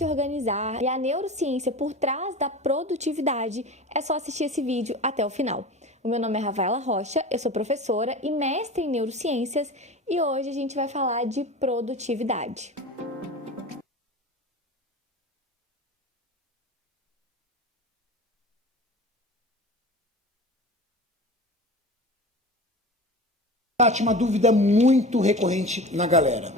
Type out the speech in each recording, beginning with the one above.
se organizar e a neurociência por trás da produtividade, é só assistir esse vídeo até o final. O meu nome é Rafaela Rocha, eu sou professora e mestre em neurociências e hoje a gente vai falar de produtividade. Tati, uma dúvida muito recorrente na galera.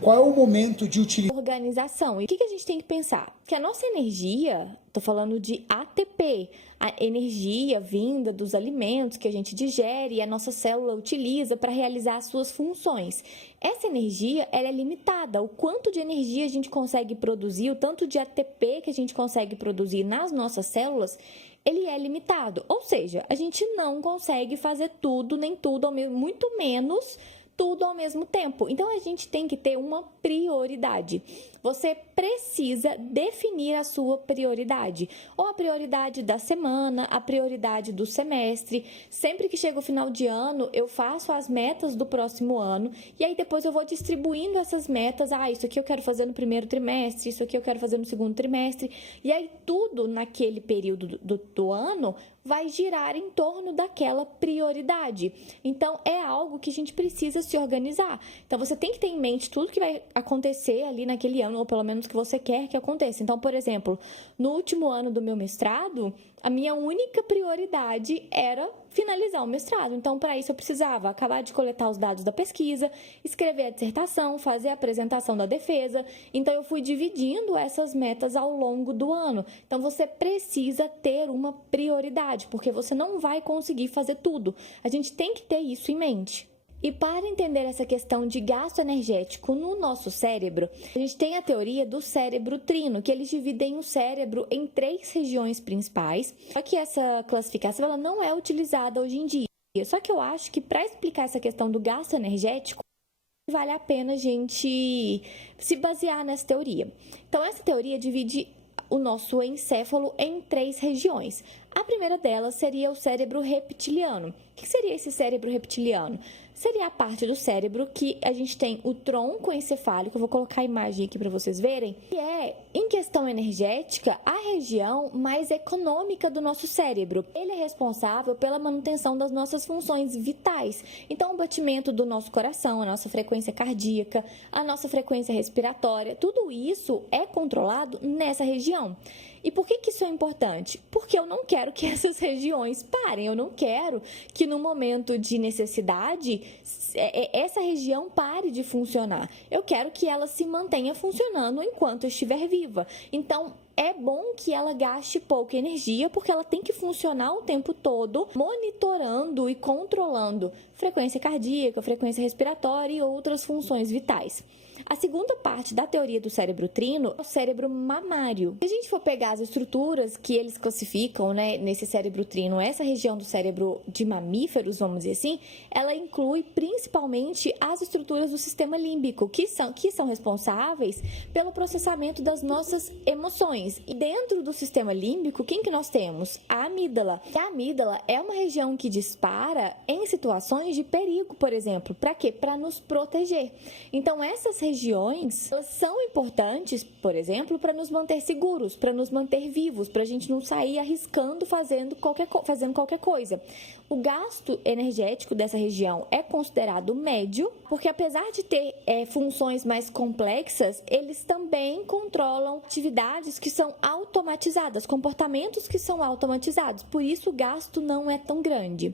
Qual é o momento de utilizar? Organização. E o que a gente tem que pensar? Que a nossa energia, estou falando de ATP, a energia vinda dos alimentos que a gente digere e a nossa célula utiliza para realizar as suas funções. Essa energia, ela é limitada. O quanto de energia a gente consegue produzir, o tanto de ATP que a gente consegue produzir nas nossas células, ele é limitado. Ou seja, a gente não consegue fazer tudo, nem tudo, muito menos tudo ao mesmo tempo. Então, a gente tem que ter uma prioridade. Você precisa definir a sua prioridade. Ou a prioridade da semana, a prioridade do semestre. Sempre que chega o final de ano, eu faço as metas do próximo ano. E aí, depois eu vou distribuindo essas metas. Isso aqui eu quero fazer no primeiro trimestre, isso aqui eu quero fazer no segundo trimestre. E aí, tudo naquele período do ano vai girar em torno daquela prioridade. Então, é algo que a gente precisa se organizar. Então, você tem que ter em mente tudo que vai acontecer ali naquele ano, ou pelo menos que você quer que aconteça. Então, por exemplo, no último ano do meu mestrado, a minha única prioridade era finalizar o mestrado. Então, para isso, eu precisava acabar de coletar os dados da pesquisa, escrever a dissertação, fazer a apresentação da defesa. Então, eu fui dividindo essas metas ao longo do ano. Então, você precisa ter uma prioridade, porque você não vai conseguir fazer tudo. A gente tem que ter isso em mente. E para entender essa questão de gasto energético no nosso cérebro, a gente tem a teoria do cérebro trino, que eles dividem o cérebro em 3 regiões principais. Só que essa classificação ela não é utilizada hoje em dia. Só que eu acho que para explicar essa questão do gasto energético, vale a pena a gente se basear nessa teoria. Então, essa teoria divide o nosso encéfalo em 3 regiões. A primeira delas seria o cérebro reptiliano. O que seria esse cérebro reptiliano? Seria a parte do cérebro que a gente tem o tronco encefálico, eu vou colocar a imagem aqui para vocês verem, que é, em questão energética, a região mais econômica do nosso cérebro. Ele é responsável pela manutenção das nossas funções vitais. Então, o batimento do nosso coração, a nossa frequência cardíaca, a nossa frequência respiratória, tudo isso é controlado nessa região. E por que isso é importante? Porque eu não quero que essas regiões parem, eu não quero que no momento de necessidade essa região pare de funcionar. Eu quero que ela se mantenha funcionando enquanto eu estiver viva. Então, é bom que ela gaste pouca energia, porque ela tem que funcionar o tempo todo, monitorando e controlando frequência cardíaca, frequência respiratória e outras funções vitais. A segunda parte da teoria do cérebro trino é o cérebro mamário. Se a gente for pegar as estruturas que eles classificam, nesse cérebro trino, essa região do cérebro de mamíferos, vamos dizer assim, ela inclui principalmente as estruturas do sistema límbico, que são responsáveis pelo processamento das nossas emoções. E dentro do sistema límbico, quem que nós temos? A amígdala. E a amígdala é uma região que dispara em situações de perigo, por exemplo. Para quê? Para nos proteger. Então, essas regiões elas são importantes, por exemplo, para nos manter seguros, para nos manter vivos, para a gente não sair arriscando fazendo qualquer coisa. O gasto energético dessa região é considerado médio, porque apesar de ter funções mais complexas, eles também controlam atividades que são automatizadas, comportamentos que são automatizados, por isso o gasto não é tão grande.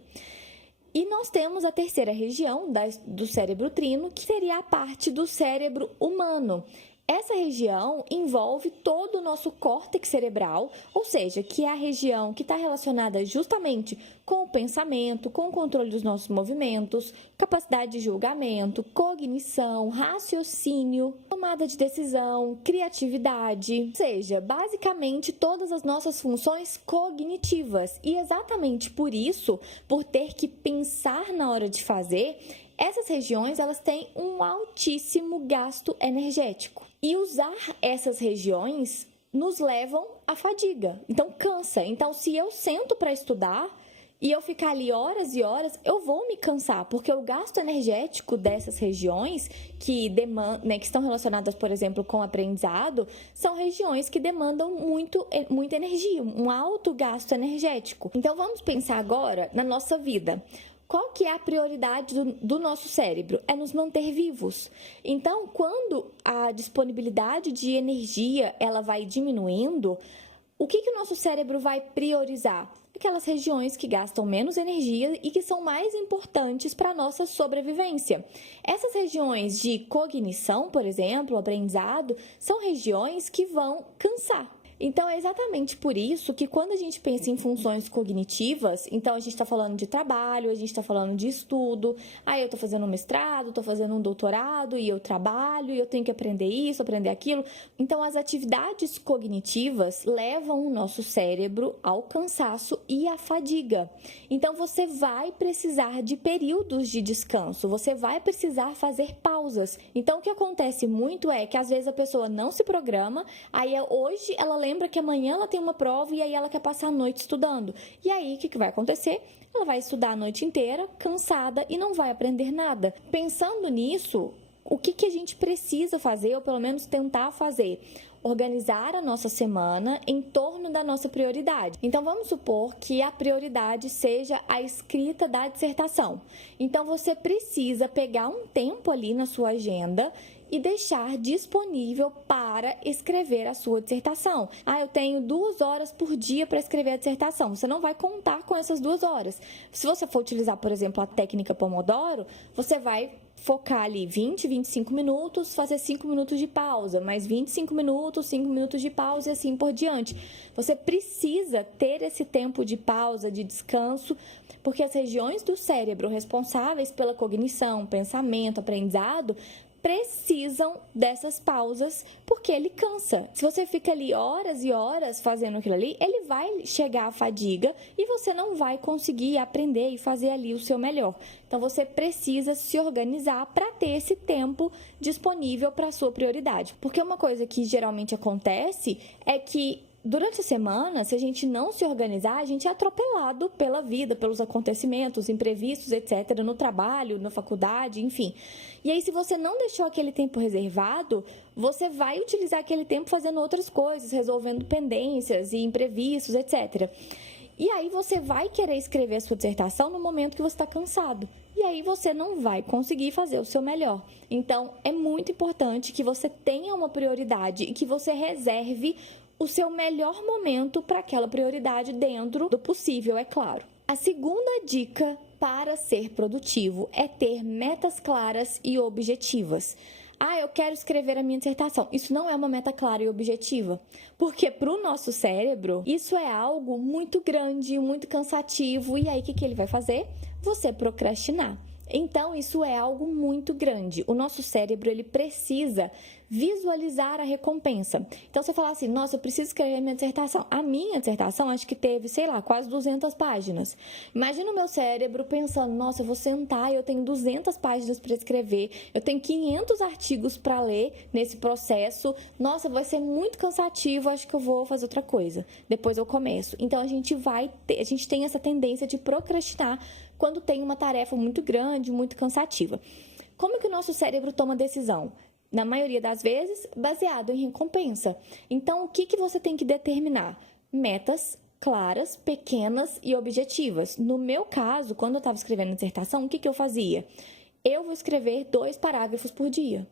E nós temos a terceira região do cérebro trino, que seria a parte do cérebro humano. Essa região envolve todo o nosso córtex cerebral, ou seja, que é a região que está relacionada justamente com o pensamento, com o controle dos nossos movimentos, capacidade de julgamento, cognição, raciocínio, tomada de decisão, criatividade, ou seja, basicamente todas as nossas funções cognitivas. E exatamente por isso, por ter que pensar na hora de fazer, essas regiões elas têm um altíssimo gasto energético. E usar essas regiões nos levam à fadiga. Então, cansa. Então, se eu sento para estudar, e eu ficar ali horas e horas, eu vou me cansar, porque o gasto energético dessas regiões que estão relacionadas, por exemplo, com o aprendizado, são regiões que demandam muita energia, um alto gasto energético. Então vamos pensar agora na nossa vida. Qual que é a prioridade do nosso cérebro? É nos manter vivos. Então, quando a disponibilidade de energia ela vai diminuindo, o que o nosso cérebro vai priorizar? Aquelas regiões que gastam menos energia e que são mais importantes para a nossa sobrevivência. Essas regiões de cognição, por exemplo, aprendizado, são regiões que vão cansar. Então, é exatamente por isso que quando a gente pensa em funções cognitivas, então a gente está falando de trabalho, a gente está falando de estudo, eu estou fazendo um mestrado, estou fazendo um doutorado e eu trabalho e eu tenho que aprender isso, aprender aquilo. Então, as atividades cognitivas levam o nosso cérebro ao cansaço e à fadiga. Então, você vai precisar de períodos de descanso, você vai precisar fazer pausas. Então, o que acontece muito é que às vezes a pessoa não se programa, aí hoje ela lembra que amanhã ela tem uma prova e aí ela quer passar a noite estudando. E aí, o que vai acontecer? Ela vai estudar a noite inteira, cansada e não vai aprender nada. Pensando nisso, o que a gente precisa fazer, ou pelo menos tentar fazer? Organizar a nossa semana em torno da nossa prioridade. Então, vamos supor que a prioridade seja a escrita da dissertação. Então, você precisa pegar um tempo ali na sua agenda e deixar disponível para escrever a sua dissertação. Eu tenho 2 horas por dia para escrever a dissertação. Você não vai contar com essas 2 horas. Se você for utilizar, por exemplo, a técnica Pomodoro, você vai focar ali 20, 25 minutos, fazer 5 minutos de pausa, mais 25 minutos, 5 minutos de pausa e assim por diante. Você precisa ter esse tempo de pausa, de descanso, porque as regiões do cérebro responsáveis pela cognição, pensamento, aprendizado, precisam dessas pausas porque ele cansa. Se você fica ali horas e horas fazendo aquilo ali, ele vai chegar à fadiga e você não vai conseguir aprender e fazer ali o seu melhor. Então, você precisa se organizar para ter esse tempo disponível para a sua prioridade. Porque uma coisa que geralmente acontece é que durante a semana, se a gente não se organizar, a gente é atropelado pela vida, pelos acontecimentos, imprevistos, etc., no trabalho, na faculdade, enfim. E aí, se você não deixou aquele tempo reservado, você vai utilizar aquele tempo fazendo outras coisas, resolvendo pendências e imprevistos, etc. E aí, você vai querer escrever a sua dissertação no momento que você está cansado. E aí, você não vai conseguir fazer o seu melhor. Então, é muito importante que você tenha uma prioridade e que você reserve o seu melhor momento para aquela prioridade dentro do possível, é claro. A segunda dica para ser produtivo é ter metas claras e objetivas. Eu quero escrever a minha dissertação. Isso não é uma meta clara e objetiva, porque para o nosso cérebro, isso é algo muito grande, muito cansativo, e aí o que ele vai fazer? Você procrastinar. Então, isso é algo muito grande. O nosso cérebro, ele precisa visualizar a recompensa. Então, você fala assim, nossa, eu preciso escrever minha dissertação. A minha dissertação, acho que teve, quase 200 páginas. Imagina o meu cérebro pensando, nossa, eu vou sentar e eu tenho 200 páginas para escrever, eu tenho 500 artigos para ler nesse processo. Nossa, vai ser muito cansativo, acho que eu vou fazer outra coisa. Depois eu começo. Então, a gente tem essa tendência de procrastinar quando tem uma tarefa muito grande, muito cansativa. Como que o nosso cérebro toma decisão? Na maioria das vezes, baseado em recompensa. Então, o que você tem que determinar? Metas claras, pequenas e objetivas. No meu caso, quando eu estava escrevendo a dissertação, o que eu fazia? Eu vou escrever 2 parágrafos por dia.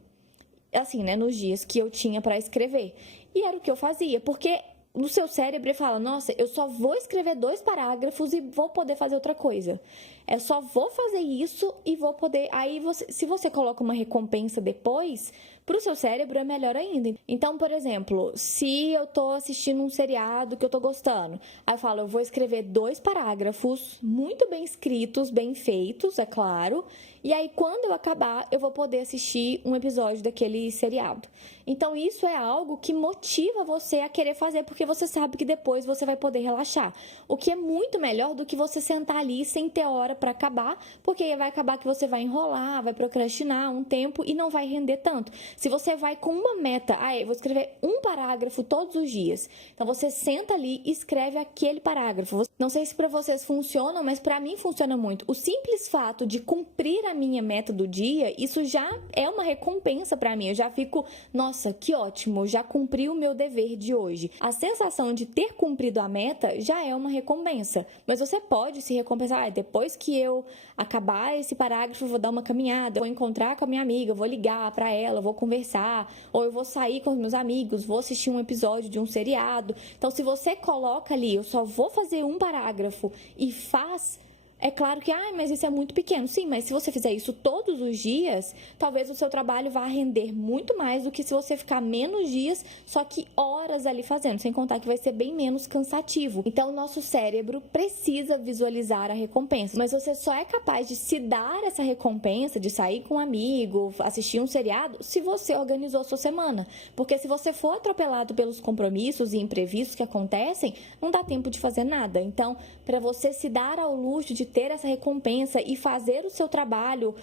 Assim, nos dias que eu tinha para escrever. E era o que eu fazia, porque no seu cérebro ele fala, nossa, eu só vou escrever 2 parágrafos e vou poder fazer outra coisa. Eu só vou fazer isso e vou poder... Aí, se você coloca uma recompensa depois, para o seu cérebro é melhor ainda. Então, por exemplo, se eu tô assistindo um seriado que eu tô gostando, aí eu falo, eu vou escrever 2 parágrafos muito bem escritos, bem feitos, é claro, e aí quando eu acabar, eu vou poder assistir um episódio daquele seriado. Então, isso é algo que motiva você a querer fazer, porque você sabe que depois você vai poder relaxar. O que é muito melhor do que você sentar ali sem ter hora para acabar, porque aí vai acabar que você vai enrolar, vai procrastinar um tempo e não vai render tanto. Se você vai com uma meta, eu vou escrever um parágrafo todos os dias. Então você senta ali e escreve aquele parágrafo. Não sei se para vocês funciona, mas para mim funciona muito. O simples fato de cumprir a minha meta do dia, isso já é uma recompensa para mim. Eu já fico, nossa, que ótimo, já cumpri o meu dever de hoje. A sensação de ter cumprido a meta já é uma recompensa. Mas você pode se recompensar, depois que eu acabar esse parágrafo, eu vou dar uma caminhada, vou encontrar com a minha amiga, vou ligar para ela, vou conversar, ou eu vou sair com os meus amigos, vou assistir um episódio de um seriado. Então, se você coloca ali, eu só vou fazer um parágrafo e faz, é claro que, mas isso é muito pequeno. Sim, mas se você fizer isso todos os dias, talvez o seu trabalho vá render muito mais do que se você ficar menos dias, só que horas ali fazendo, sem contar que vai ser bem menos cansativo. Então, o nosso cérebro precisa visualizar a recompensa, mas você só é capaz de se dar essa recompensa, de sair com um amigo, assistir um seriado, se você organizou a sua semana. Porque se você for atropelado pelos compromissos e imprevistos que acontecem, não dá tempo de fazer nada. Então, para você se dar ao luxo de ter essa recompensa e fazer o seu trabalho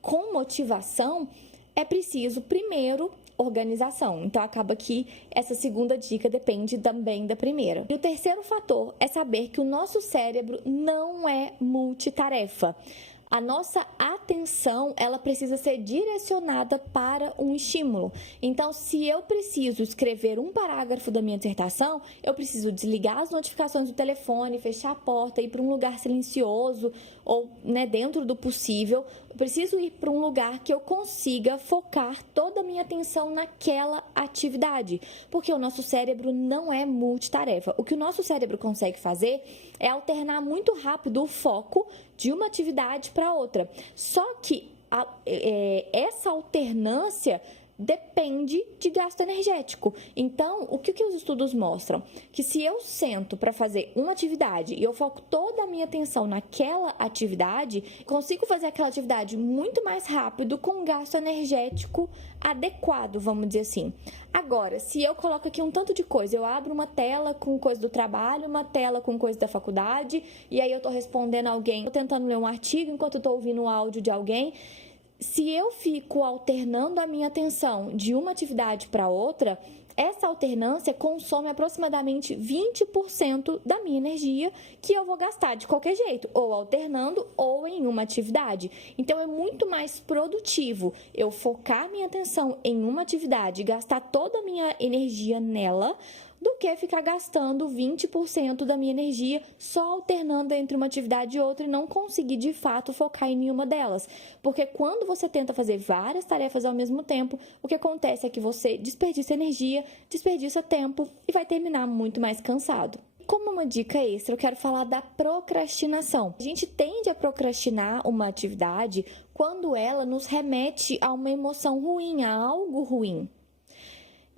com motivação, é preciso, primeiro, organização. Então, acaba que essa segunda dica depende também da primeira. E o terceiro fator é saber que o nosso cérebro não é multitarefa. A nossa atenção, ela precisa ser direcionada para um estímulo. Então, se eu preciso escrever um parágrafo da minha dissertação, eu preciso desligar as notificações do telefone, fechar a porta, ir para um lugar silencioso ou, dentro do possível. Eu preciso ir para um lugar que eu consiga focar toda a minha atenção naquela atividade, porque o nosso cérebro não é multitarefa. O que o nosso cérebro consegue fazer é alternar muito rápido o foco de uma atividade para outra. Só que essa alternância depende de gasto energético. Então, o que os estudos mostram? Que se eu sento para fazer uma atividade e eu foco toda a minha atenção naquela atividade, consigo fazer aquela atividade muito mais rápido com gasto energético adequado, vamos dizer assim. Agora, se eu coloco aqui um tanto de coisa, eu abro uma tela com coisa do trabalho, uma tela com coisa da faculdade, e aí eu estou respondendo alguém, estou tentando ler um artigo enquanto estou ouvindo o áudio de alguém. Se eu fico alternando a minha atenção de uma atividade para outra, essa alternância consome aproximadamente 20% da minha energia que eu vou gastar de qualquer jeito, ou alternando ou em uma atividade. Então, é muito mais produtivo eu focar minha atenção em uma atividade e gastar toda a minha energia nela, do que ficar gastando 20% da minha energia só alternando entre uma atividade e outra e não conseguir de fato focar em nenhuma delas. Porque quando você tenta fazer várias tarefas ao mesmo tempo, o que acontece é que você desperdiça energia, desperdiça tempo e vai terminar muito mais cansado. Como uma dica extra, eu quero falar da procrastinação. A gente tende a procrastinar uma atividade quando ela nos remete a uma emoção ruim, a algo ruim.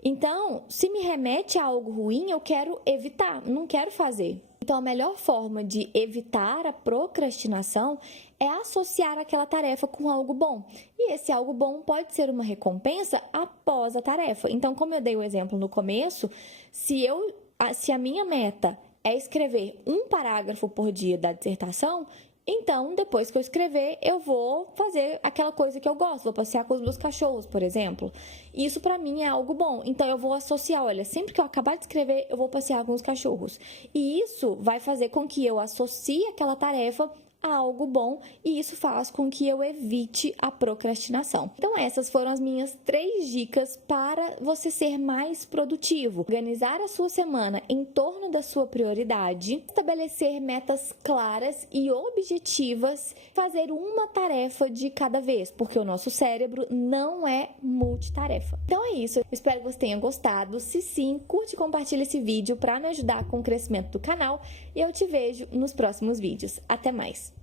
Então, se me remete a algo ruim, eu quero evitar, não quero fazer. Então, a melhor forma de evitar a procrastinação é associar aquela tarefa com algo bom. E esse algo bom pode ser uma recompensa após a tarefa. Então, como eu dei o exemplo no começo, se a minha meta é escrever um parágrafo por dia da dissertação, então, depois que eu escrever, eu vou fazer aquela coisa que eu gosto, vou passear com os meus cachorros, por exemplo. Isso para mim é algo bom. Então, eu vou associar, olha, sempre que eu acabar de escrever, eu vou passear com os cachorros. E isso vai fazer com que eu associe aquela tarefa a algo bom e isso faz com que eu evite a procrastinação. Então, essas foram as minhas 3 dicas para você ser mais produtivo. Organizar a sua semana em torno da sua prioridade, estabelecer metas claras e objetivas, fazer uma tarefa de cada vez, porque o nosso cérebro não é multitarefa. Então é isso, eu espero que você tenha gostado. Se sim, curte e compartilha esse vídeo para me ajudar com o crescimento do canal e eu te vejo nos próximos vídeos. Até mais!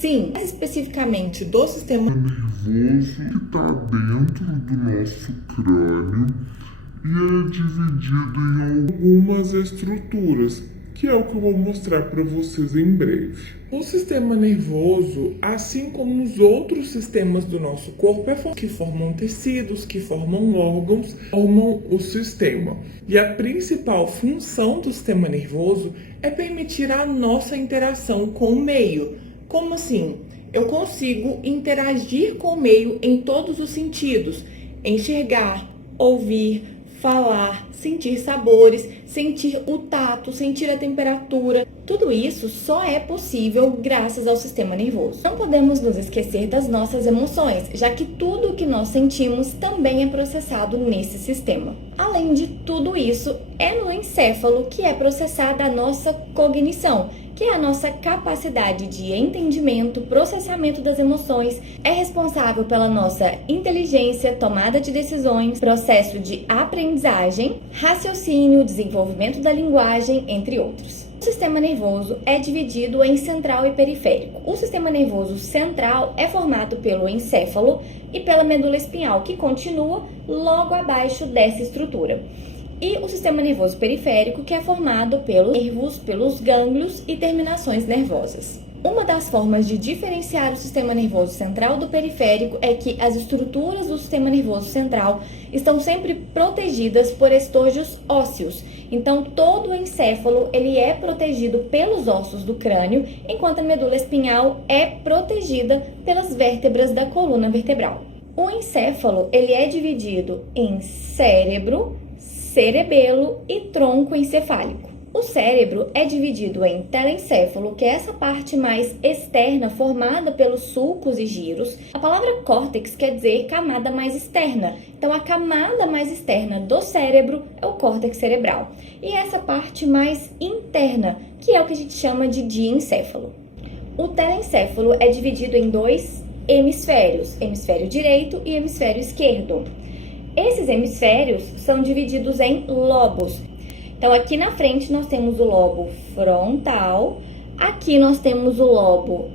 Sim, mais especificamente do sistema nervoso que está dentro do nosso crânio e é dividido em algumas estruturas, que é o que eu vou mostrar para vocês em breve. O sistema nervoso, assim como os outros sistemas do nosso corpo, que formam tecidos, que formam órgãos, formam o sistema. E a principal função do sistema nervoso é permitir a nossa interação com o meio. Como assim? Eu consigo interagir com o meio em todos os sentidos: enxergar, ouvir, falar, sentir sabores, sentir o tato, sentir a temperatura. Tudo isso só é possível graças ao sistema nervoso. Não podemos nos esquecer das nossas emoções, já que tudo o que nós sentimos também é processado nesse sistema. Além de tudo isso, é no encéfalo que é processada a nossa cognição, que é a nossa capacidade de entendimento, processamento das emoções, é responsável pela nossa inteligência, tomada de decisões, processo de aprendizagem, raciocínio, desenvolvimento da linguagem, entre outros. O sistema nervoso é dividido em central e periférico. O sistema nervoso central é formado pelo encéfalo e pela medula espinhal, que continua logo abaixo dessa estrutura. E o sistema nervoso periférico, que é formado pelos nervos, pelos gânglios e terminações nervosas. Uma das formas de diferenciar o sistema nervoso central do periférico é que as estruturas do sistema nervoso central estão sempre protegidas por estojos ósseos. Então, todo o encéfalo ele é protegido pelos ossos do crânio, enquanto a medula espinhal é protegida pelas vértebras da coluna vertebral. O encéfalo ele é dividido em cérebro, cerebelo e tronco encefálico. O cérebro é dividido em telencéfalo, que é essa parte mais externa formada pelos sulcos e giros. A palavra córtex quer dizer camada mais externa. Então, a camada mais externa do cérebro é o córtex cerebral. E essa parte mais interna, que é o que a gente chama de diencéfalo. O telencéfalo é dividido em dois hemisférios, hemisfério direito e hemisfério esquerdo. Esses hemisférios são divididos em lobos. Então, aqui na frente nós temos o lobo frontal, aqui nós temos o lobo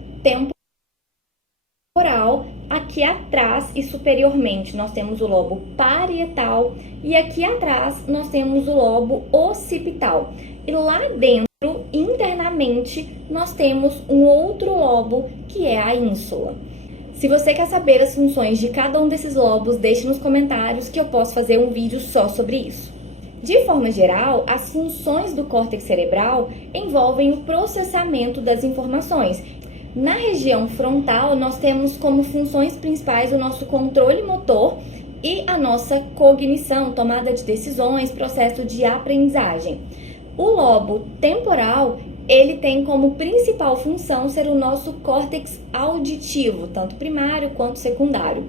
temporal, aqui atrás e superiormente nós temos o lobo parietal e aqui atrás nós temos o lobo occipital. E lá dentro, internamente, nós temos um outro lobo que é a ínsula. Se você quer saber as funções de cada um desses lobos, deixe nos comentários que eu posso fazer um vídeo só sobre isso. De forma geral, as funções do córtex cerebral envolvem o processamento das informações. Na região frontal, nós temos como funções principais o nosso controle motor e a nossa cognição, tomada de decisões, processo de aprendizagem. O lobo temporal, ele tem como principal função ser o nosso córtex auditivo, tanto primário quanto secundário.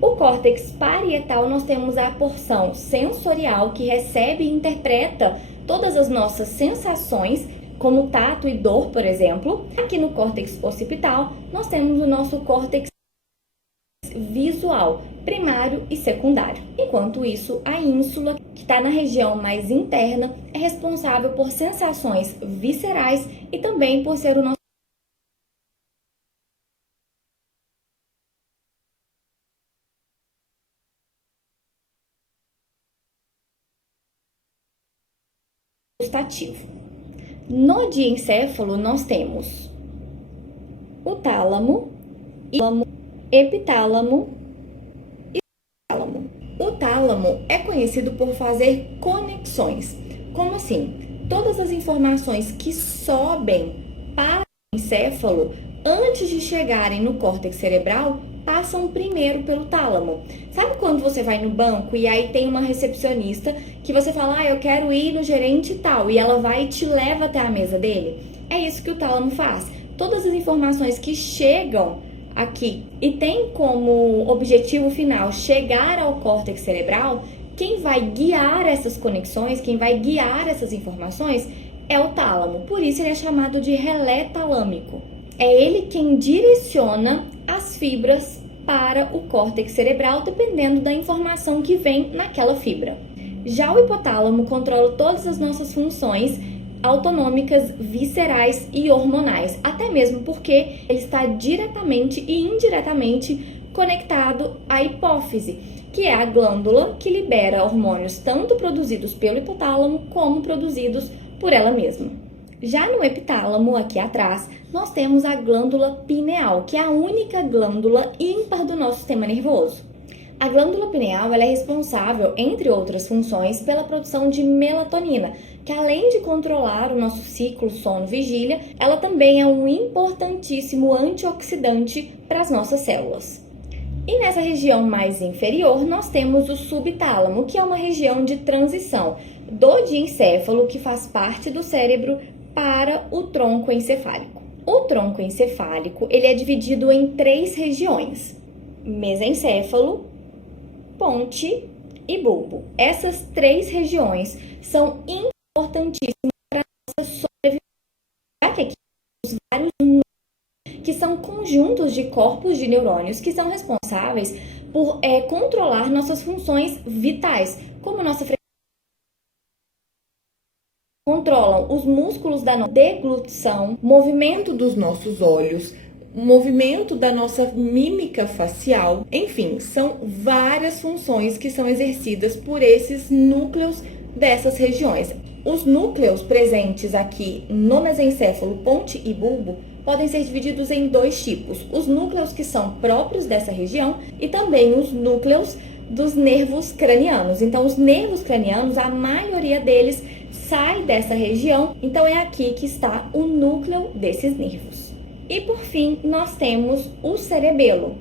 O córtex parietal, nós temos a porção sensorial que recebe e interpreta todas as nossas sensações, como tato e dor, por exemplo. Aqui no córtex occipital, nós temos o nosso córtex visual, primário e secundário. Enquanto isso, a ínsula, que está na região mais interna, é responsável por sensações viscerais e também por ser o nosso gustativo. No diencéfalo, nós temos o tálamo, epitálamo e tálamo. O tálamo é conhecido por fazer conexões. Como assim? Todas as informações que sobem para o encéfalo, antes de chegarem no córtex cerebral, passam primeiro pelo tálamo. Sabe quando você vai no banco e aí tem uma recepcionista que você fala, eu quero ir no gerente tal, e ela vai e te leva até a mesa dele? É isso que o tálamo faz. Todas as informações que chegam aqui e tem como objetivo final chegar ao córtex cerebral, quem vai guiar essas conexões, quem vai guiar essas informações é o tálamo. Por isso ele é chamado de relé talâmico. É ele quem direciona as fibras para o córtex cerebral, dependendo da informação que vem naquela fibra. Já o hipotálamo controla todas as nossas funções autonômicas, viscerais e hormonais, até mesmo porque ele está diretamente e indiretamente conectado à hipófise, que é a glândula que libera hormônios tanto produzidos pelo hipotálamo como produzidos por ela mesma. Já no epitálamo, aqui atrás, nós temos a glândula pineal, que é a única glândula ímpar do nosso sistema nervoso. A glândula pineal ela é responsável, entre outras funções, pela produção de melatonina, que além de controlar o nosso ciclo sono-vigília, ela também é um importantíssimo antioxidante para as nossas células. E nessa região mais inferior, nós temos o subtálamo, que é uma região de transição do diencéfalo, que faz parte do cérebro, para o tronco encefálico. O tronco encefálico ele é dividido em 3 regiões: mesencéfalo, ponte e bulbo. Essas 3 regiões são importantíssimas para a nossa sobrevivência, já que aqui temos vários núcleos, que são conjuntos de corpos de neurônios que são responsáveis por controlar nossas funções vitais, como nossa controlam os músculos da nossa deglutição, movimento dos nossos olhos, movimento da nossa mímica facial, enfim, são várias funções que são exercidas por esses núcleos dessas regiões. Os núcleos presentes aqui no mesencéfalo, ponte e bulbo podem ser divididos em 2 tipos: os núcleos que são próprios dessa região e também os núcleos dos nervos cranianos. Então, os nervos cranianos, a maioria deles sai dessa região, então é aqui que está o núcleo desses nervos. E por fim, nós temos o cerebelo.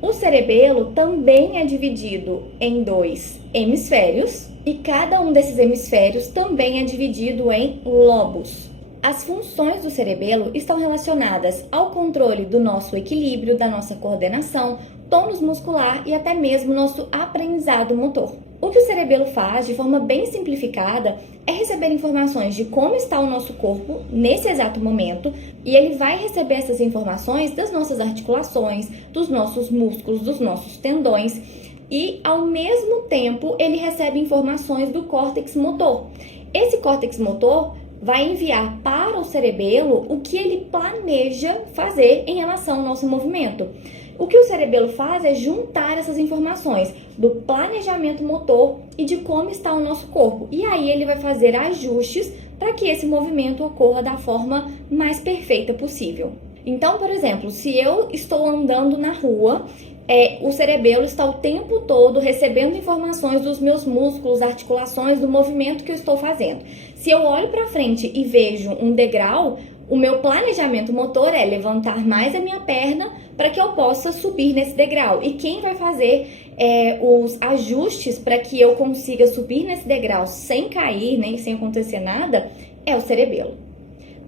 O cerebelo também é dividido em 2 hemisférios e cada um desses hemisférios também é dividido em lobos. As funções do cerebelo estão relacionadas ao controle do nosso equilíbrio, da nossa coordenação, tônus muscular e até mesmo nosso aprendizado motor. O que o cerebelo faz, de forma bem simplificada, é receber informações de como está o nosso corpo nesse exato momento, e ele vai receber essas informações das nossas articulações, dos nossos músculos, dos nossos tendões, e ao mesmo tempo ele recebe informações do córtex motor. Esse córtex motor vai enviar para o cerebelo o que ele planeja fazer em relação ao nosso movimento. O que o cerebelo faz é juntar essas informações do planejamento motor e de como está o nosso corpo. E aí ele vai fazer ajustes para que esse movimento ocorra da forma mais perfeita possível. Então, por exemplo, se eu estou andando na rua, o cerebelo está o tempo todo recebendo informações dos meus músculos, articulações, do movimento que eu estou fazendo. Se eu olho para frente e vejo um degrau, o meu planejamento motor é levantar mais a minha perna para que eu possa subir nesse degrau. E quem vai fazer os ajustes para que eu consiga subir nesse degrau sem cair, nem sem acontecer nada, é o cerebelo.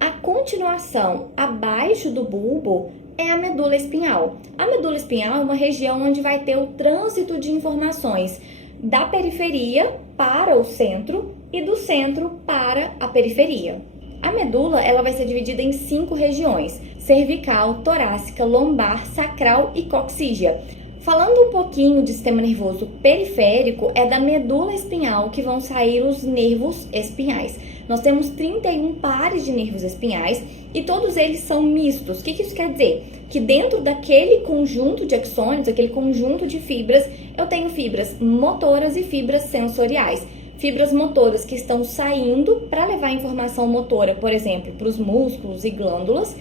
A continuação abaixo do bulbo é a medula espinhal. A medula espinhal é uma região onde vai ter o trânsito de informações da periferia para o centro e do centro para a periferia. A medula ela vai ser dividida em 5 regiões: cervical, torácica, lombar, sacral e coxígea. Falando um pouquinho de sistema nervoso periférico, é da medula espinhal que vão sair os nervos espinhais. Nós temos 31 pares de nervos espinhais e todos eles são mistos. O que isso quer dizer? Que dentro daquele conjunto de axônios, aquele conjunto de fibras, eu tenho fibras motoras e fibras sensoriais. Fibras motoras que estão saindo para levar informação motora, por exemplo, para os músculos e glândulas,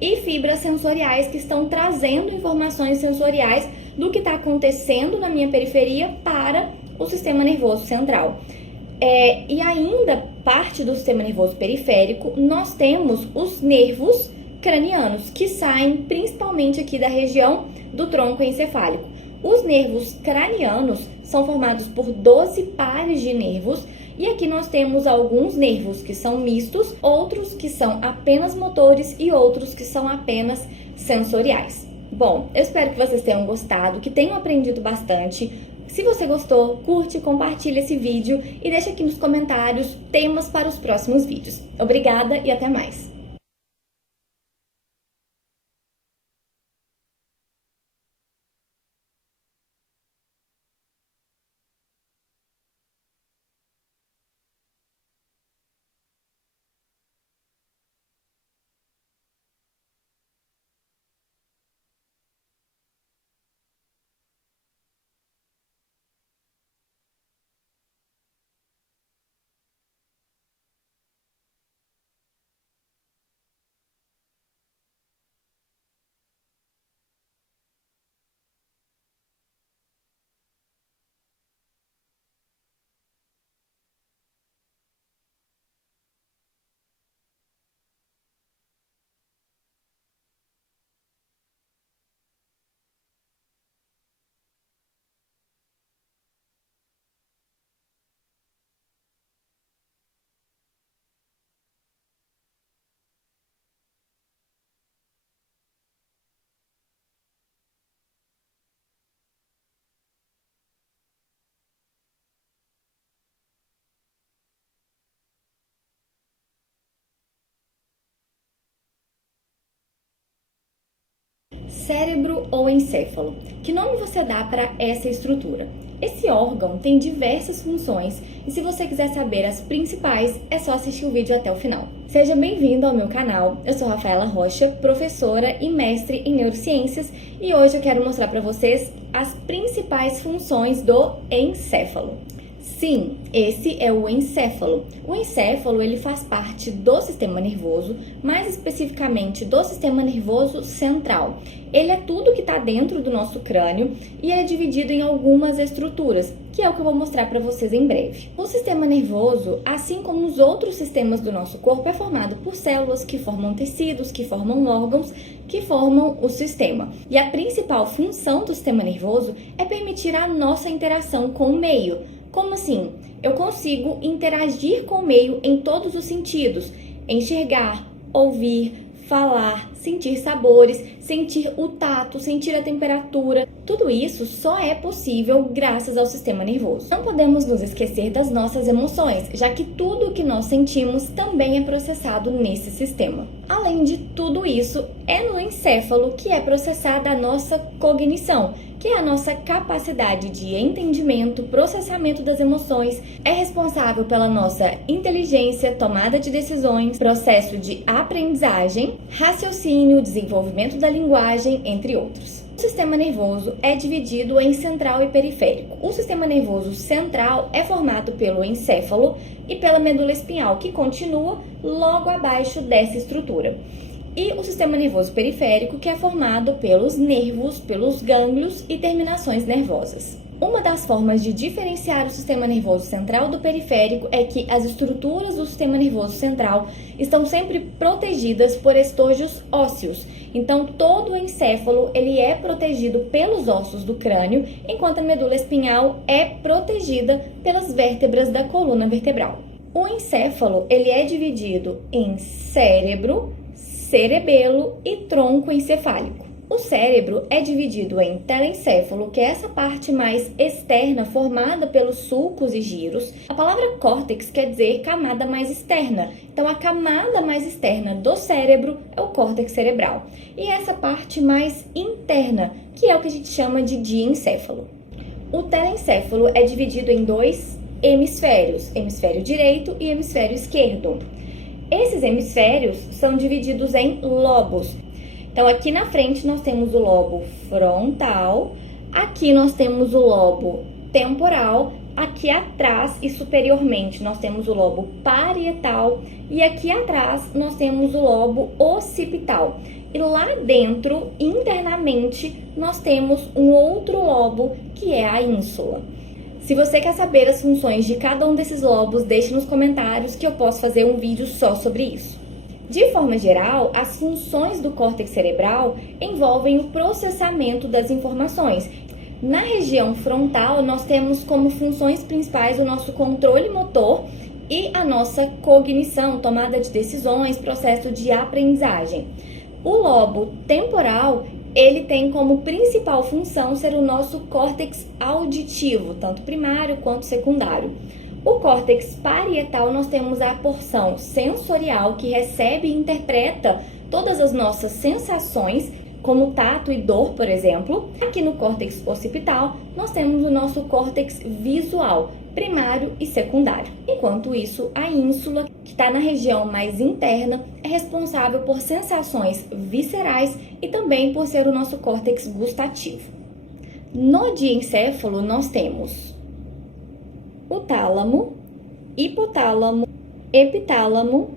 e fibras sensoriais que estão trazendo informações sensoriais do que está acontecendo na minha periferia para o sistema nervoso central. E ainda parte do sistema nervoso periférico, nós temos os nervos cranianos, que saem principalmente aqui da região do tronco encefálico. Os nervos cranianos são formados por 12 pares de nervos, e aqui nós temos alguns nervos que são mistos, outros que são apenas motores e outros que são apenas sensoriais. Bom, eu espero que vocês tenham gostado, que tenham aprendido bastante. Se você gostou, curte, compartilha esse vídeo e deixa aqui nos comentários temas para os próximos vídeos. Obrigada e até mais! Cérebro ou encéfalo? Que nome você dá para essa estrutura? Esse órgão tem diversas funções e se você quiser saber as principais, é só assistir o vídeo até o final. Seja bem-vindo ao meu canal, eu sou Rafaela Rocha, professora e mestre em neurociências e hoje eu quero mostrar para vocês as principais funções do encéfalo. Sim, esse é o encéfalo. O encéfalo ele faz parte do sistema nervoso, mais especificamente do sistema nervoso central. Ele é tudo que está dentro do nosso crânio e é dividido em algumas estruturas, que é o que eu vou mostrar para vocês em breve. O sistema nervoso, assim como os outros sistemas do nosso corpo, é formado por células que formam tecidos, que formam órgãos, que formam o sistema. E a principal função do sistema nervoso é permitir a nossa interação com o meio. Como assim? Eu consigo interagir com o meio em todos os sentidos: enxergar, ouvir, falar, sentir sabores, sentir o tato, sentir a temperatura. Tudo isso só é possível graças ao sistema nervoso. Não podemos nos esquecer das nossas emoções, já que tudo o que nós sentimos também é processado nesse sistema. Além de tudo isso, é no encéfalo que é processada a nossa cognição, que é a nossa capacidade de entendimento, processamento das emoções, é responsável pela nossa inteligência, tomada de decisões, processo de aprendizagem, raciocínio, desenvolvimento da linguagem, entre outros. O sistema nervoso é dividido em central e periférico. O sistema nervoso central é formado pelo encéfalo e pela medula espinhal, que continua logo abaixo dessa estrutura. E o sistema nervoso periférico, que é formado pelos nervos, pelos gânglios e terminações nervosas. Uma das formas de diferenciar o sistema nervoso central do periférico é que as estruturas do sistema nervoso central estão sempre protegidas por estojos ósseos. Então, todo o encéfalo ele é protegido pelos ossos do crânio, enquanto a medula espinhal é protegida pelas vértebras da coluna vertebral. O encéfalo ele é dividido em cérebro, cerebelo e tronco encefálico. O cérebro é dividido em telencéfalo, que é essa parte mais externa formada pelos sulcos e giros. A palavra córtex quer dizer camada mais externa. Então, a camada mais externa do cérebro é o córtex cerebral. E essa parte mais interna, que é o que a gente chama de diencéfalo. O telencéfalo é dividido em dois hemisférios, hemisfério direito e hemisfério esquerdo. Esses hemisférios são divididos em lobos. Então, aqui na frente nós temos o lobo frontal, aqui nós temos o lobo temporal, aqui atrás e superiormente nós temos o lobo parietal e aqui atrás nós temos o lobo occipital. E lá dentro, internamente, nós temos um outro lobo que é a ínsula. Se você quer saber as funções de cada um desses lobos, deixe nos comentários que eu posso fazer um vídeo só sobre isso. De forma geral, as funções do córtex cerebral envolvem o processamento das informações. Na região frontal, nós temos como funções principais o nosso controle motor e a nossa cognição, tomada de decisões, processo de aprendizagem. O lobo temporal ele tem como principal função ser o nosso córtex auditivo, tanto primário quanto secundário. O córtex parietal nós temos a porção sensorial que recebe e interpreta todas as nossas sensações, como tato e dor, por exemplo. Aqui no córtex occipital nós temos o nosso córtex visual, primário e secundário. Enquanto isso, a ínsula, que está na região mais interna, é responsável por sensações viscerais e também por ser o nosso córtex gustativo. No diencéfalo nós temos o tálamo, hipotálamo, epitálamo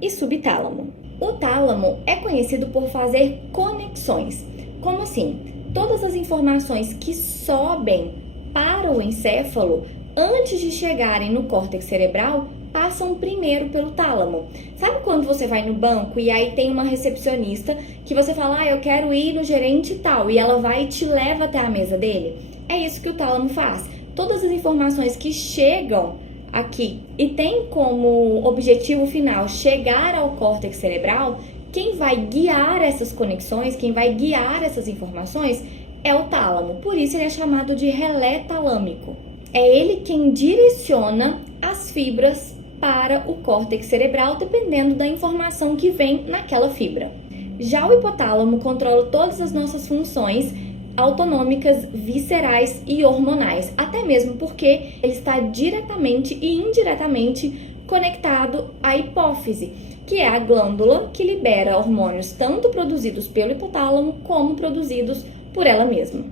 e subtálamo. O tálamo é conhecido por fazer conexões. Como assim? Todas as informações que sobem para o encéfalo, antes de chegarem no córtex cerebral, passam primeiro pelo tálamo. Sabe quando você vai no banco e aí tem uma recepcionista que você fala, eu quero ir no gerente tal, e ela vai e te leva até a mesa dele? É isso que o tálamo faz. Todas as informações que chegam aqui e tem como objetivo final chegar ao córtex cerebral, quem vai guiar essas conexões, quem vai guiar essas informações é o tálamo. Por isso ele é chamado de relé talâmico. É ele quem direciona as fibras para o córtex cerebral, dependendo da informação que vem naquela fibra. Já o hipotálamo controla todas as nossas funções autonômicas, viscerais e hormonais, até mesmo porque ele está diretamente e indiretamente conectado à hipófise, que é a glândula que libera hormônios tanto produzidos pelo hipotálamo como produzidos por ela mesma.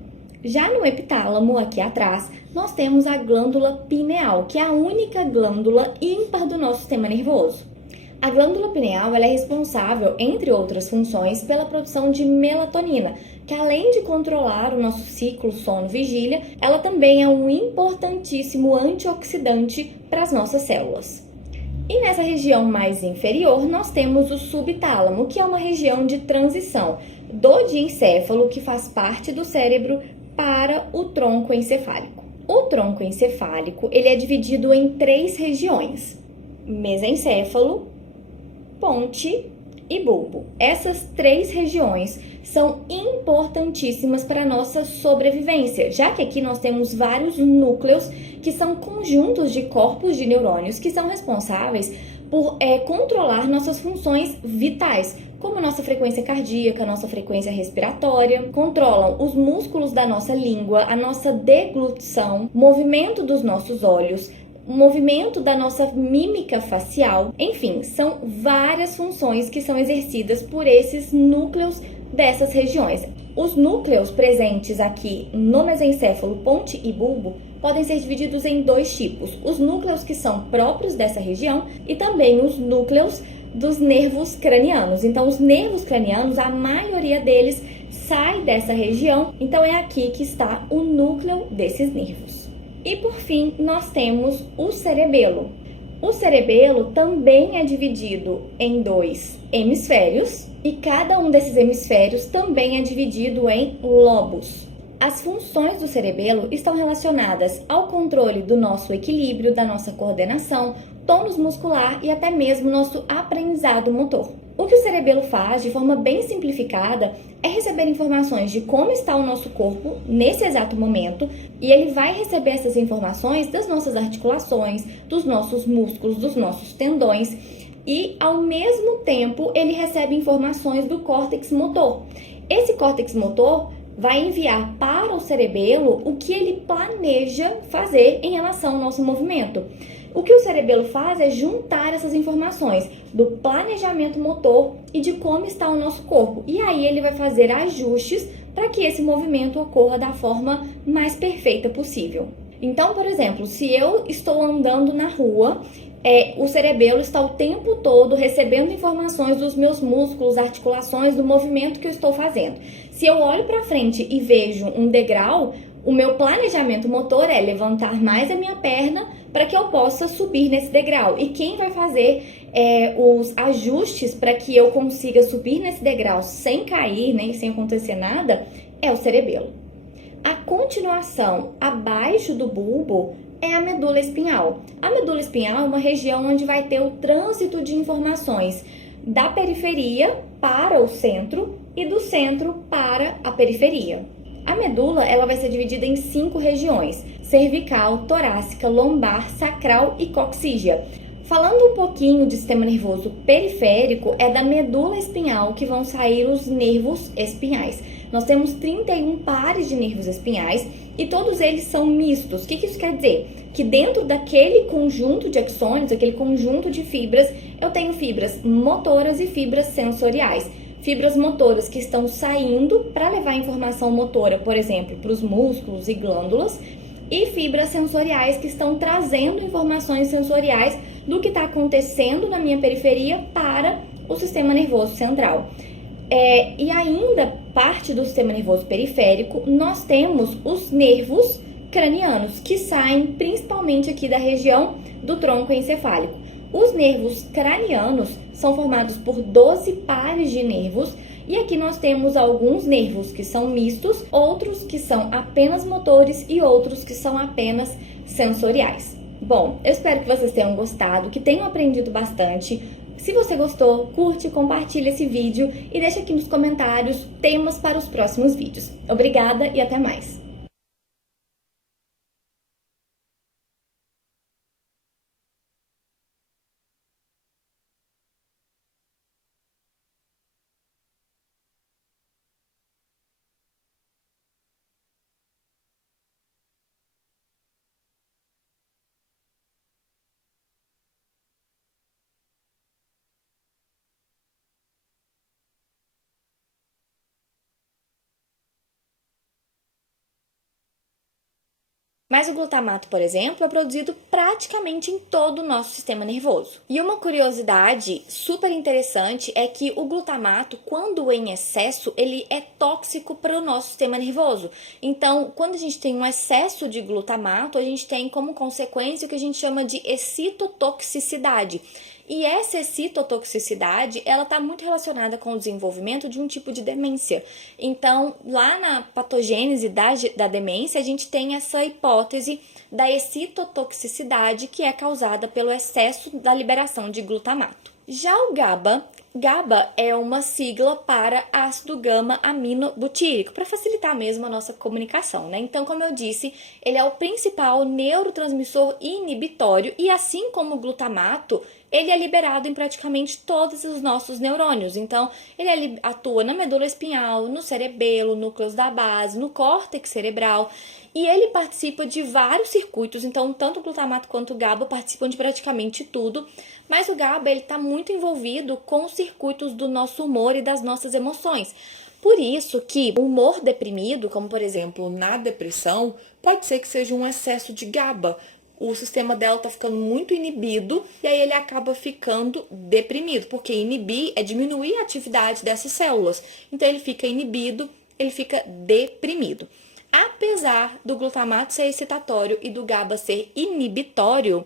Já no epitálamo, aqui atrás, nós temos a glândula pineal, que é a única glândula ímpar do nosso sistema nervoso. A glândula pineal ela é responsável, entre outras funções, pela produção de melatonina, que além de controlar o nosso ciclo sono-vigília, ela também é um importantíssimo antioxidante para as nossas células. E nessa região mais inferior, nós temos o subtálamo, que é uma região de transição do diencéfalo, que faz parte do cérebro, para o tronco encefálico. O tronco encefálico ele é dividido em 3 regiões: mesencéfalo, ponte e bulbo. Essas 3 regiões são importantíssimas para a nossa sobrevivência, já que aqui nós temos vários núcleos que são conjuntos de corpos de neurônios que são responsáveis por controlar nossas funções vitais, como nossa frequência cardíaca, nossa frequência respiratória, controlam os músculos da nossa língua, a nossa deglutição, movimento dos nossos olhos, o movimento da nossa mímica facial, enfim, são várias funções que são exercidas por esses núcleos dessas regiões. Os núcleos presentes aqui no mesencéfalo, ponte e bulbo podem ser divididos em 2 tipos: os núcleos que são próprios dessa região e também os núcleos dos nervos cranianos. Então, os nervos cranianos, a maioria deles sai dessa região, então é aqui que está o núcleo desses nervos. E por fim, nós temos o cerebelo. O cerebelo também é dividido em 2 hemisférios e cada um desses hemisférios também é dividido em lobos. As funções do cerebelo estão relacionadas ao controle do nosso equilíbrio, da nossa coordenação, tônus muscular e até mesmo nosso aprendizado motor. O que o cerebelo faz, de forma bem simplificada, é receber informações de como está o nosso corpo nesse exato momento, e ele vai receber essas informações das nossas articulações, dos nossos músculos, dos nossos tendões, e ao mesmo tempo ele recebe informações do córtex motor. Esse córtex motor vai enviar para o cerebelo o que ele planeja fazer em relação ao nosso movimento. O que o cerebelo faz é juntar essas informações do planejamento motor e de como está o nosso corpo. E aí ele vai fazer ajustes para que esse movimento ocorra da forma mais perfeita possível. Então, por exemplo, se eu estou andando na rua, o cerebelo está o tempo todo recebendo informações dos meus músculos, articulações, do movimento que eu estou fazendo. Se eu olho para frente e vejo um degrau, o meu planejamento motor é levantar mais a minha perna para que eu possa subir nesse degrau. E quem vai fazer os ajustes para que eu consiga subir nesse degrau sem cair, nem sem acontecer nada, é o cerebelo. A continuação abaixo do bulbo é a medula espinhal. A medula espinhal é uma região onde vai ter o trânsito de informações da periferia para o centro e do centro para a periferia. A medula ela vai ser dividida em 5 regiões: cervical, torácica, lombar, sacral e coxígea. Falando um pouquinho de sistema nervoso periférico, é da medula espinhal que vão sair os nervos espinhais. Nós temos 31 pares de nervos espinhais e todos eles são mistos. O que isso quer dizer? Que dentro daquele conjunto de axônios, aquele conjunto de fibras, eu tenho fibras motoras e fibras sensoriais. Fibras motoras que estão saindo para levar informação motora, por exemplo, para os músculos e glândulas, e fibras sensoriais que estão trazendo informações sensoriais do que está acontecendo na minha periferia para o sistema nervoso central. E ainda parte do sistema nervoso periférico, nós temos os nervos cranianos, que saem principalmente aqui da região do tronco encefálico. Os nervos cranianos são formados por 12 pares de nervos, e aqui nós temos alguns nervos que são mistos, outros que são apenas motores e outros que são apenas sensoriais. Bom, eu espero que vocês tenham gostado, que tenham aprendido bastante. Se você gostou, curte, compartilha esse vídeo e deixa aqui nos comentários temas para os próximos vídeos. Obrigada e até mais! Mas o glutamato, por exemplo, é produzido praticamente em todo o nosso sistema nervoso. E uma curiosidade super interessante é que o glutamato, quando em excesso, ele é tóxico para o nosso sistema nervoso. Então, quando a gente tem um excesso de glutamato, a gente tem como consequência o que a gente chama de excitotoxicidade. E essa excitotoxicidade, ela está muito relacionada com o desenvolvimento de um tipo de demência. Então, lá na patogênese da demência, a gente tem essa hipótese da excitotoxicidade que é causada pelo excesso da liberação de glutamato. Já o GABA é uma sigla para ácido gama-aminobutírico, para facilitar mesmo a nossa comunicação, né? Então, como eu disse, ele é o principal neurotransmissor inibitório e, assim como o glutamato, ele é liberado em praticamente todos os nossos neurônios. Então, ele atua na medula espinhal, no cerebelo, núcleos da base, no córtex cerebral. E ele participa de vários circuitos, então tanto o glutamato quanto o GABA participam de praticamente tudo. Mas o GABA está muito envolvido com os circuitos do nosso humor e das nossas emoções. Por isso que o humor deprimido, como por exemplo na depressão, pode ser que seja um excesso de GABA. O sistema dela está ficando muito inibido e aí ele acaba ficando deprimido, porque inibir é diminuir a atividade dessas células. Então ele fica inibido, ele fica deprimido. Apesar do glutamato ser excitatório e do GABA ser inibitório,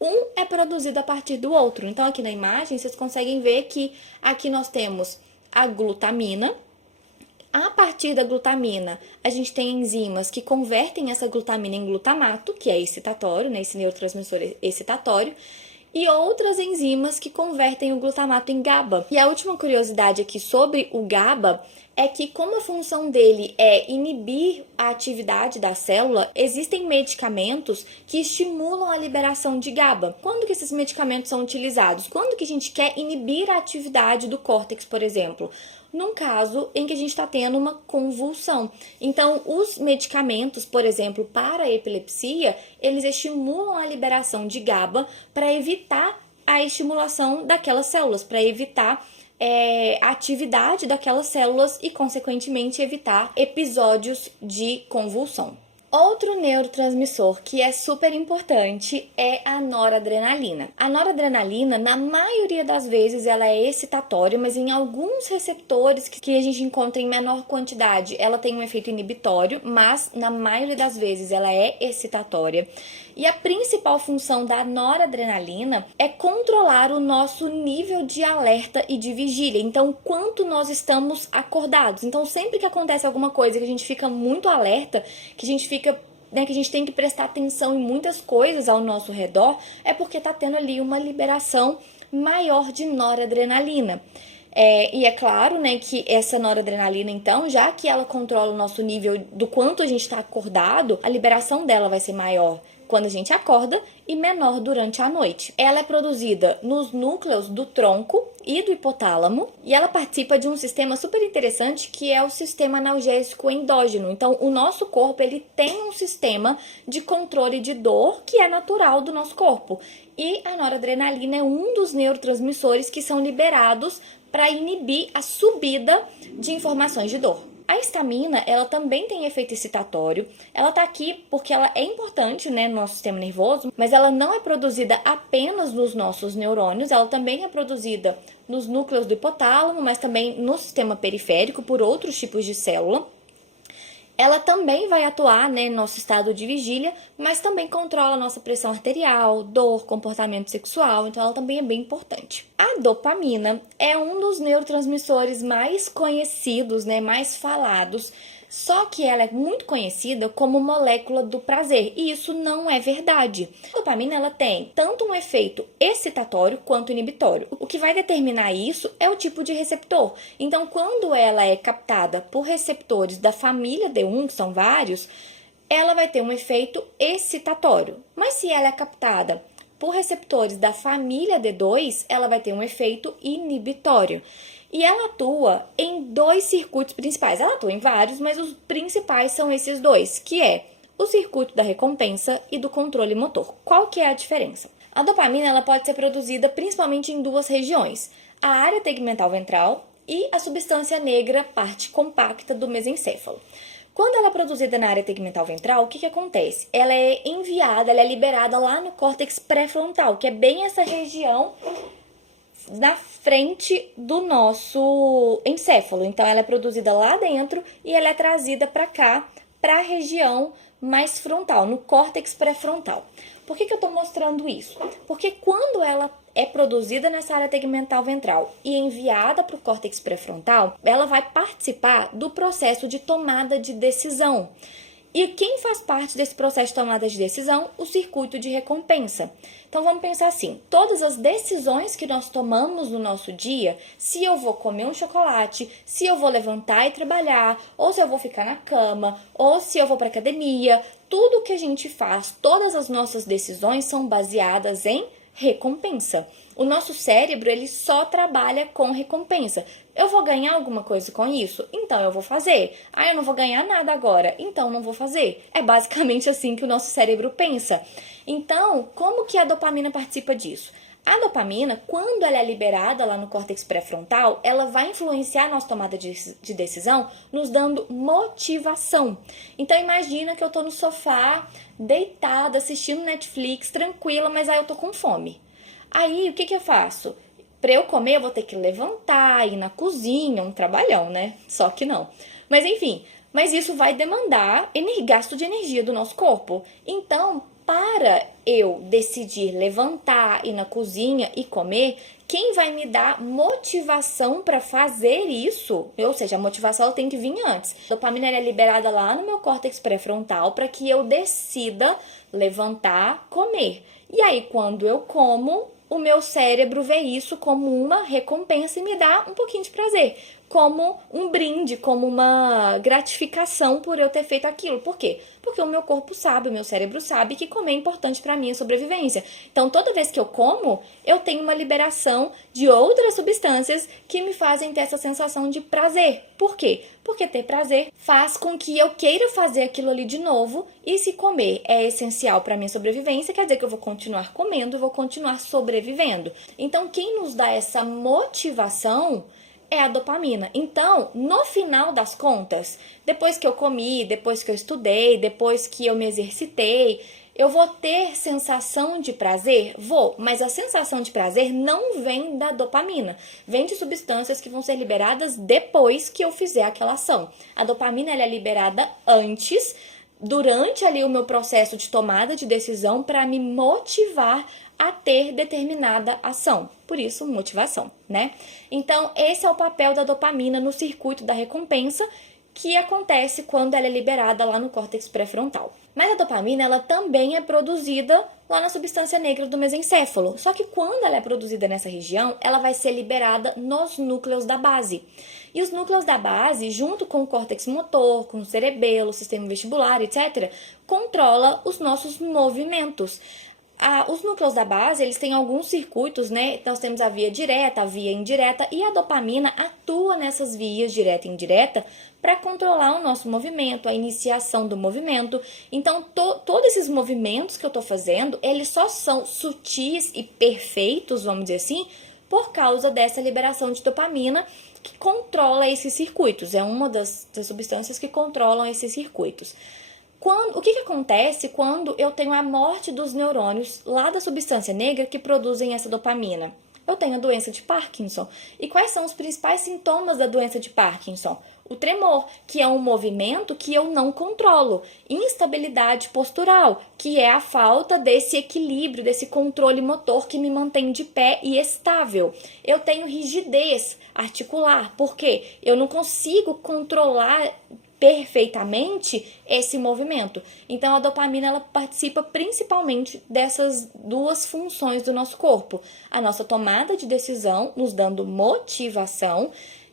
um é produzido a partir do outro. Então aqui na imagem vocês conseguem ver que aqui nós temos a glutamina. A partir da glutamina, a gente tem enzimas que convertem essa glutamina em glutamato, que é excitatório, né, esse neurotransmissor excitatório, e outras enzimas que convertem o glutamato em GABA. E a última curiosidade aqui sobre o GABA é que, como a função dele é inibir a atividade da célula, existem medicamentos que estimulam a liberação de GABA. Quando que esses medicamentos são utilizados? Quando que a gente quer inibir a atividade do córtex, por exemplo? Num caso em que a gente está tendo uma convulsão. Então, os medicamentos, por exemplo, para a epilepsia, eles estimulam a liberação de GABA para evitar a estimulação daquelas células, para evitar a atividade daquelas células e, consequentemente, evitar episódios de convulsão. Outro neurotransmissor que é super importante é a noradrenalina. A noradrenalina, na maioria das vezes, ela é excitatória, mas em alguns receptores que a gente encontra em menor quantidade, ela tem um efeito inibitório, mas na maioria das vezes ela é excitatória. E a principal função da noradrenalina é controlar o nosso nível de alerta e de vigília. Então, quanto nós estamos acordados. Então, sempre que acontece alguma coisa que a gente fica muito alerta, que a gente fica, né, que a gente tem que prestar atenção em muitas coisas ao nosso redor, é porque está tendo ali uma liberação maior de noradrenalina. E é claro, né, que essa noradrenalina, então, já que ela controla o nosso nível do quanto a gente está acordado, a liberação dela vai ser maior quando a gente acorda e menor durante a noite. Ela é produzida nos núcleos do tronco e do hipotálamo e ela participa de um sistema super interessante que é o sistema analgésico endógeno. Então, o nosso corpo ele tem um sistema de controle de dor que é natural do nosso corpo. E a noradrenalina é um dos neurotransmissores que são liberados para inibir a subida de informações de dor. A histamina, ela também tem efeito excitatório. Ela tá aqui porque ela é importante, né, no nosso sistema nervoso, mas ela não é produzida apenas nos nossos neurônios, ela também é produzida nos núcleos do hipotálamo, mas também no sistema periférico por outros tipos de célula. Ela também vai atuar, né, no nosso estado de vigília, mas também controla a nossa pressão arterial, dor, comportamento sexual, então ela também é bem importante. A dopamina é um dos neurotransmissores mais conhecidos, né, mais falados, só que ela é muito conhecida como molécula do prazer, e isso não é verdade. A dopamina ela tem tanto um efeito excitatório quanto inibitório. O que vai determinar isso é o tipo de receptor. Então, quando ela é captada por receptores da família D1, que são vários, ela vai ter um efeito excitatório. Mas se ela é captada por receptores da família D2, ela vai ter um efeito inibitório. E ela atua em 2 circuitos principais. Ela atua em vários, mas os principais são esses 2, que é o circuito da recompensa e do controle motor. Qual que é a diferença? A dopamina ela pode ser produzida principalmente em 2 regiões, a área tegmental ventral e a substância negra, parte compacta do mesencéfalo. Quando ela é produzida na área tegmental ventral, o que acontece? Ela é enviada, ela é liberada lá no córtex pré-frontal, que é bem essa região na frente do nosso encéfalo. Então, ela é produzida lá dentro e ela é trazida para cá, para a região mais frontal, no córtex pré-frontal. Por que eu estou mostrando isso? Porque quando ela é produzida nessa área tegmental ventral e enviada para o córtex pré-frontal, ela vai participar do processo de tomada de decisão. E quem faz parte desse processo de tomada de decisão? O circuito de recompensa. Então vamos pensar assim, todas as decisões que nós tomamos no nosso dia, se eu vou comer um chocolate, se eu vou levantar e trabalhar, ou se eu vou ficar na cama, ou se eu vou para academia, tudo que a gente faz, todas as nossas decisões são baseadas em recompensa. O nosso cérebro, ele só trabalha com recompensa. Eu vou ganhar alguma coisa com isso? Então eu vou fazer. Eu não vou ganhar nada agora, então não vou fazer. É basicamente assim que o nosso cérebro pensa. Então, como que a dopamina participa disso? A dopamina, quando ela é liberada lá no córtex pré-frontal, ela vai influenciar a nossa tomada de decisão, nos dando motivação. Então, imagina que eu tô no sofá, deitada, assistindo Netflix, tranquila, mas aí eu tô com fome. Aí, o que eu faço? Para eu comer, eu vou ter que levantar, ir na cozinha, um trabalhão, né? Só que não. Mas enfim, mas isso vai demandar gasto de energia do nosso corpo. Então, para eu decidir levantar, ir na cozinha e comer, quem vai me dar motivação para fazer isso, ou seja, a motivação ela tem que vir antes. A dopamina é liberada lá no meu córtex pré-frontal para que eu decida levantar, comer. E aí, quando eu como, o meu cérebro vê isso como uma recompensa e me dá um pouquinho de prazer, como um brinde, como uma gratificação por eu ter feito aquilo. Por quê? Porque o meu corpo sabe, o meu cérebro sabe que comer é importante para a minha sobrevivência. Então, toda vez que eu como, eu tenho uma liberação de outras substâncias que me fazem ter essa sensação de prazer. Por quê? Porque ter prazer faz com que eu queira fazer aquilo ali de novo, e se comer é essencial para a minha sobrevivência, quer dizer que eu vou continuar comendo e vou continuar sobrevivendo. Então, quem nos dá essa motivação é a dopamina. Então, no final das contas, depois que eu comi, depois que eu estudei, depois que eu me exercitei, eu vou ter sensação de prazer? Vou, mas a sensação de prazer não vem da dopamina. Vem de substâncias que vão ser liberadas depois que eu fizer aquela ação. A dopamina ela é liberada antes, durante ali o meu processo de tomada de decisão, para me motivar a ter determinada ação. Por isso, motivação, né? Então, esse é o papel da dopamina no circuito da recompensa, que acontece quando ela é liberada lá no córtex pré-frontal. Mas a dopamina, ela também é produzida lá na substância negra do mesencéfalo. Só que quando ela é produzida nessa região, ela vai ser liberada nos núcleos da base. E os núcleos da base, junto com o córtex motor, com o cerebelo, o sistema vestibular, etc., controla os nossos movimentos. Os núcleos da base, eles têm alguns circuitos, né? Nós temos a via direta, a via indireta, e a dopamina atua nessas vias direta e indireta para controlar o nosso movimento, a iniciação do movimento. Então, todos esses movimentos que eu estou fazendo, eles só são sutis e perfeitos, vamos dizer assim, por causa dessa liberação de dopamina que controla esses circuitos. É uma das substâncias que controlam esses circuitos. O que acontece quando eu tenho a morte dos neurônios lá da substância negra que produzem essa dopamina? Eu tenho a doença de Parkinson. E quais são os principais sintomas da doença de Parkinson? O tremor, que é um movimento que eu não controlo. Instabilidade postural, que é a falta desse equilíbrio, desse controle motor que me mantém de pé e estável. Eu tenho rigidez articular, porque eu não consigo controlar perfeitamente esse movimento. Então, a dopamina ela participa principalmente dessas duas funções do nosso corpo. A nossa tomada de decisão, nos dando motivação,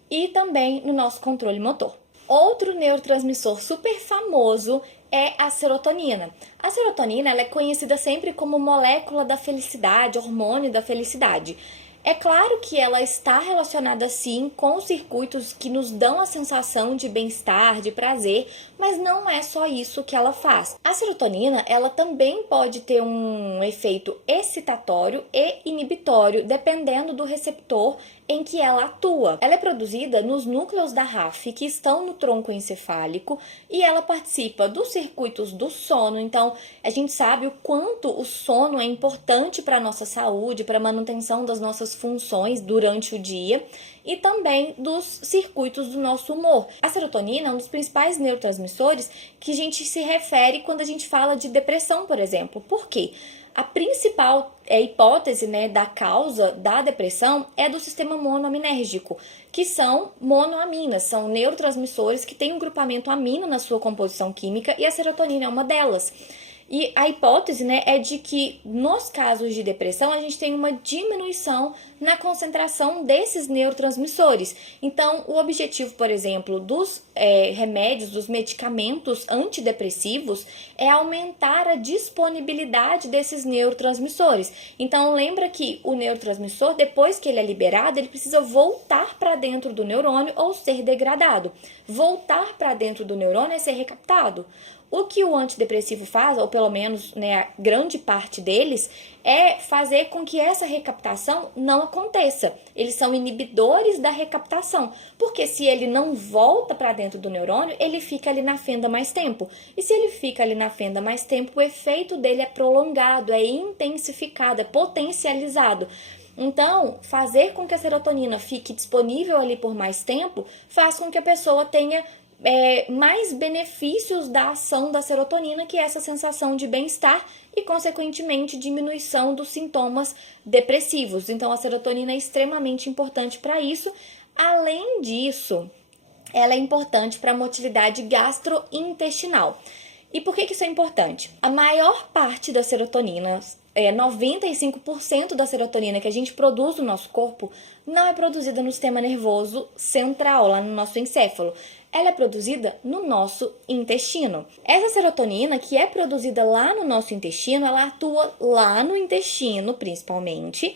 e também no nosso controle motor. Outro neurotransmissor super famoso é a serotonina. A serotonina ela é conhecida sempre como molécula da felicidade, hormônio da felicidade. É claro que ela está relacionada sim com os circuitos que nos dão a sensação de bem-estar, de prazer, Mas não é só isso que ela faz. A serotonina, ela também pode ter um efeito excitatório e inibitório, dependendo do receptor em que ela atua. Ela é produzida nos núcleos da RAF, que estão no tronco encefálico, e ela participa dos circuitos do sono. Então, a gente sabe o quanto o sono é importante para a nossa saúde, para a manutenção das nossas funções durante o dia, e também dos circuitos do nosso humor. A serotonina é um dos principais neurotransmissores que a gente se refere quando a gente fala de depressão, por exemplo. Por quê? A principal hipótese, da causa da depressão é do sistema monoaminérgico, que são monoaminas, são neurotransmissores que têm um grupamento amino na sua composição química, e a serotonina é uma delas. E a hipótese, é de que nos casos de depressão a gente tem uma diminuição na concentração desses neurotransmissores. Então, o objetivo, por exemplo, dos remédios, dos medicamentos antidepressivos é aumentar a disponibilidade desses neurotransmissores. Então, lembra que o neurotransmissor, depois que ele é liberado, ele precisa voltar para dentro do neurônio ou ser degradado. Voltar para dentro do neurônio é ser recaptado. O que o antidepressivo faz, ou pelo menos a grande parte deles, é fazer com que essa recaptação não aconteça. Eles são inibidores da recaptação, porque se ele não volta para dentro do neurônio, ele fica ali na fenda mais tempo. E se ele fica ali na fenda mais tempo, o efeito dele é prolongado, é intensificado, é potencializado. Então, fazer com que a serotonina fique disponível ali por mais tempo faz com que a pessoa tenha mais benefícios da ação da serotonina, que é essa sensação de bem-estar e, consequentemente, diminuição dos sintomas depressivos. Então, a serotonina é extremamente importante para isso. Além disso, ela é importante para a motilidade gastrointestinal. E por que isso é importante? A maior parte da serotonina, 95% da serotonina que a gente produz no nosso corpo, não é produzida no sistema nervoso central, lá no nosso encéfalo. Ela é produzida no nosso intestino. Essa serotonina que é produzida lá no nosso intestino, ela atua lá no intestino, principalmente,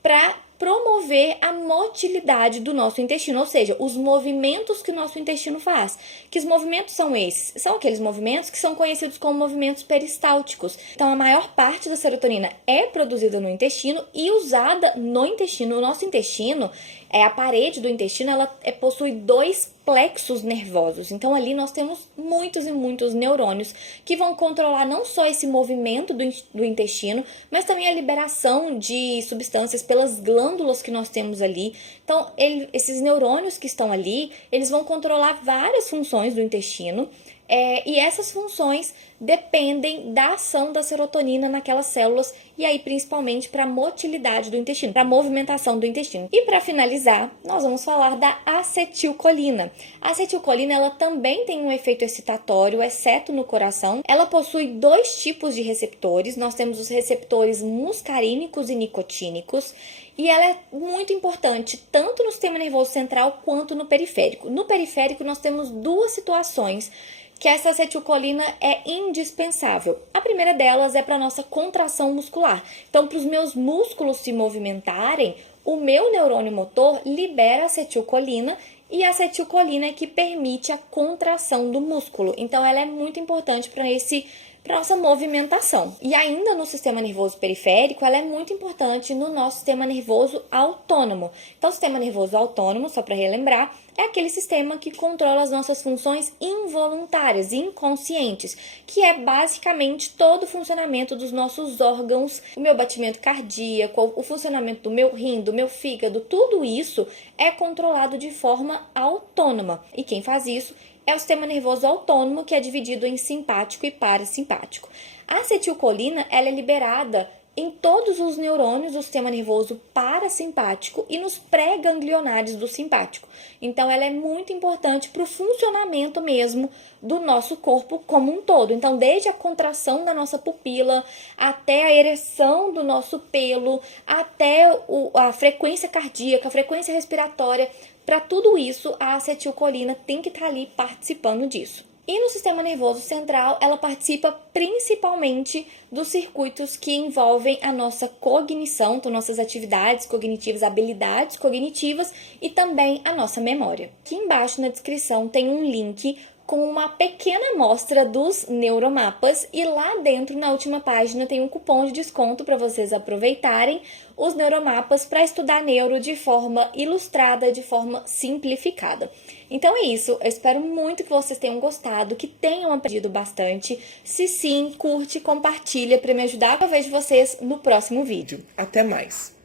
para promover a motilidade do nosso intestino, ou seja, os movimentos que o nosso intestino faz. Que os movimentos são esses? São aqueles movimentos que são conhecidos como movimentos peristálticos. Então, a maior parte da serotonina é produzida no intestino e usada no intestino. O nosso intestino, a parede do intestino, ela possui 2 plexos nervosos. Então, ali nós temos muitos e muitos neurônios que vão controlar não só esse movimento do intestino, mas também a liberação de substâncias pelas glândulas que nós temos ali. Então, esses neurônios que estão ali, eles vão controlar várias funções do intestino, e essas funções dependem da ação da serotonina naquelas células, e aí principalmente para a motilidade do intestino, para a movimentação do intestino. E para finalizar, nós vamos falar da acetilcolina. A acetilcolina, ela também tem um efeito excitatório, exceto no coração. Ela possui 2 tipos de receptores. Nós temos os receptores muscarínicos e nicotínicos, e ela é muito importante tanto no sistema nervoso central quanto no periférico. No periférico, nós temos 2 situações que essa acetilcolina é indispensável. A primeira delas é para a nossa contração muscular. Então, para os meus músculos se movimentarem, o meu neurônio motor libera acetilcolina, e a acetilcolina é que permite a contração do músculo. Então, ela é muito importante para nossa movimentação. E ainda no sistema nervoso periférico, ela é muito importante no nosso sistema nervoso autônomo. Então, o sistema nervoso autônomo, só para relembrar, é aquele sistema que controla as nossas funções involuntárias, inconscientes, que é basicamente todo o funcionamento dos nossos órgãos, o meu batimento cardíaco, o funcionamento do meu rim, do meu fígado, tudo isso é controlado de forma autônoma. E quem faz isso é o sistema nervoso autônomo, que é dividido em simpático e parasimpático. A acetilcolina, ela é liberada em todos os neurônios do sistema nervoso parasimpático e nos pré-ganglionares do simpático. Então, ela é muito importante para o funcionamento mesmo do nosso corpo como um todo. Então, desde a contração da nossa pupila, até a ereção do nosso pelo, até a frequência cardíaca, a frequência respiratória, para tudo isso, a acetilcolina tem que estar ali participando disso. E no sistema nervoso central, ela participa principalmente dos circuitos que envolvem a nossa cognição, então nossas atividades cognitivas, habilidades cognitivas, e também a nossa memória. Aqui embaixo na descrição tem um link com uma pequena amostra dos neuromapas e lá dentro, na última página, tem um cupom de desconto para vocês aproveitarem os neuromapas para estudar neuro de forma ilustrada, de forma simplificada. Então é isso, eu espero muito que vocês tenham gostado, que tenham aprendido bastante. Se sim, curte, compartilha para me ajudar. Eu vejo vocês no próximo vídeo. Até mais!